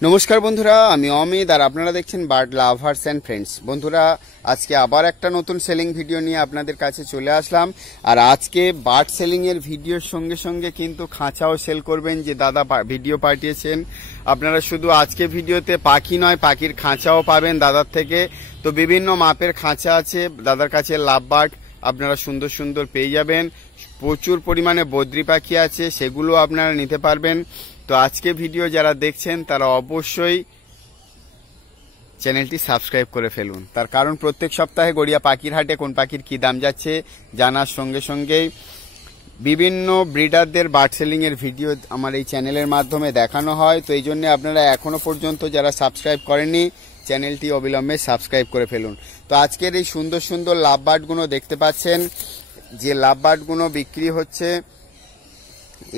নমস্কার বন্ধুরা, আমি অমিত আর আপনারা দেখছেন বার্ড লাভার্স অ্যান্ড ফ্রেন্ডস। বন্ধুরা, আজকে আবার একটা নতুন সেলিং ভিডিও নিয়ে আপনাদের কাছে চলে আসলাম। আর আজকে বার্ড সেলিং এর ভিডিওর সঙ্গে সঙ্গে কিন্তু খাঁচাও সেল করবেন, যে দাদা ভিডিও পাঠিয়েছেন। আপনারা শুধু আজকে ভিডিওতে পাখি নয়, পাখির খাঁচাও পাবেন দাদার থেকে। তো বিভিন্ন মাপের খাঁচা আছে দাদার কাছে, লাভ বার্ড আপনারা সুন্দর সুন্দর পেয়ে যাবেন। প্রচুর পরিমাণে বদ্রি পাখি আছে, সেগুলো আপনারা নিতে পারবেন। তো আজকে ভিডিও যারা দেখছেন তারা অবশ্যই চ্যানেলটি সাবস্ক্রাইব করে ফেলুন। তার কারণ প্রত্যেক সপ্তাহে গড়িয়া পাখির হাটে কোন পাখির কি দাম যাচ্ছে জানার সঙ্গে সঙ্গেই বিভিন্ন ব্রিডারদের বার্ড সেলিং এর ভিডিও আমার এই চ্যানেলের মাধ্যমে দেখানো হয়। তো এই জন্য আপনারা এখনো পর্যন্ত যারা সাবস্ক্রাইব করেননি, চ্যানেলটি অবিলম্বে সাবস্ক্রাইব করে ফেলুন। তো আজকের এই সুন্দর সুন্দর লাভ বার্ডগুলো দেখতে পাচ্ছেন, যে লাভ বার্ডগুলো বিক্রি হচ্ছে,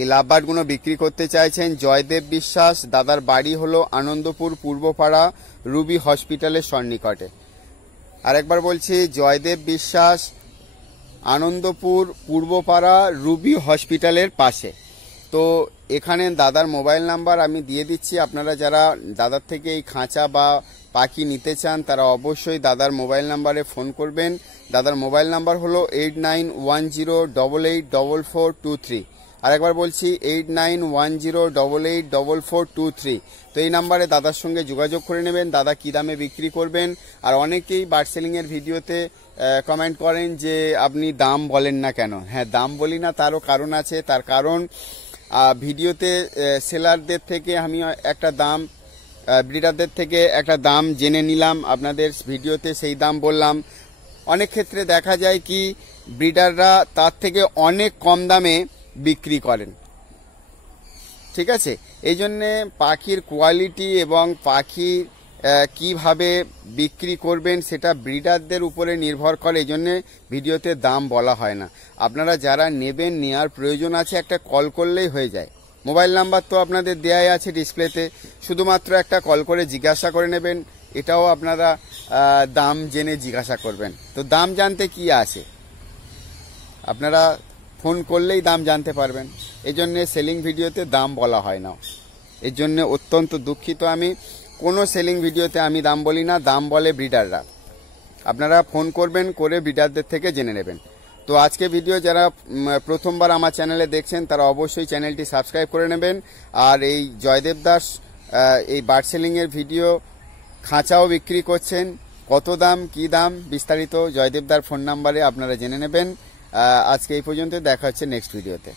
এই লাভ বার্ডগুলো বিক্রি করতে চাইছেন জয়দেব বিশ্বাস। দাদার বাড়ি হলো আনন্দপুর পূর্বপাড়া রুবি হসপিটালের সন্নিকটে। আরেকবার বলছি, জয়দেব বিশ্বাস, আনন্দপুর পূর্বপাড়া রুবি হসপিটালের পাশে। তো এখানে দাদার মোবাইল নাম্বার আমি দিয়ে দিচ্ছি। আপনারা যারা দাদার থেকে এই খাঁচা বা পাখি নিতে চান তারা অবশ্যই দাদার মোবাইল নাম্বারে ফোন করবেন। দাদার মোবাইল নাম্বার হলো 8910884423। আরেকবার বলছি 8910884423। তো এই নাম্বারে দাদার সঙ্গে যোগাযোগ করে নেবেন, দাদা কী দামে বিক্রি করবেন। আর অনেকেই বার্ড সেলিং এর ভিডিওতে কমেন্ট করেন যে আপনি দাম বলেন না কেন। হ্যাঁ, দাম বলি না, তারও কারণ আছে। তার কারণ ভিডিওতে সেলারদের থেকে আমি একটা দাম, ব্রিডারদের থেকে একটা দাম জেনে নিলাম, আপনাদের ভিডিওতে সেই দাম বললাম। অনেক ক্ষেত্রে দেখা যায় কি ব্রিডাররা তার থেকে অনেক কম দামে বিক্রি করেন। ঠিক আছে, এই জন্যে পাখির কোয়ালিটি এবং পাখি কিভাবে বিক্রি করবেন সেটা ব্রিডারদের উপরে নির্ভর করে। এই জন্যে ভিডিওতে দাম বলা হয় না। আপনারা যারা নেবেন, নেওয়ার প্রয়োজন আছে, একটা কল করলেই হয়ে যায়। মোবাইল নাম্বার তো আপনাদের দেয়াই আছে ডিসপ্লেতে, শুধুমাত্র একটা কল করে জিজ্ঞাসা করে নেবেন। এটাও আপনারা দাম জেনে জিজ্ঞাসা করবেন। তো দাম জানতে কি আছে, আপনারা ফোন করলেই দাম জানতে পারবেন। এই জন্যে সেলিং ভিডিওতে দাম বলা হয় না। এর জন্য অত্যন্ত দুঃখিত আমি। কোনো সেলিং ভিডিওতে আমি দাম বলি না, দাম বলে ব্রিডাররা। আপনারা ফোন করবেন, করে ব্রিডারদের থেকে জেনে নেবেন। তো আজকে ভিডিও যারা প্রথমবার আমার চ্যানেলে দেখছেন তারা অবশ্যই চ্যানেলটি সাবস্ক্রাইব করে নেবেন। আর এই জয়দেব দাস এই বার্ড সেলিং এর ভিডিও খাঁচাও বিক্রি করছেন, কত দাম কি দাম বিস্তারিত জয়দেবদার ফোন নাম্বারে আপনারা জেনে নেবেন। আজকে এই পর্যন্ত, দেখা হচ্ছে নেক্সট ভিডিওতে।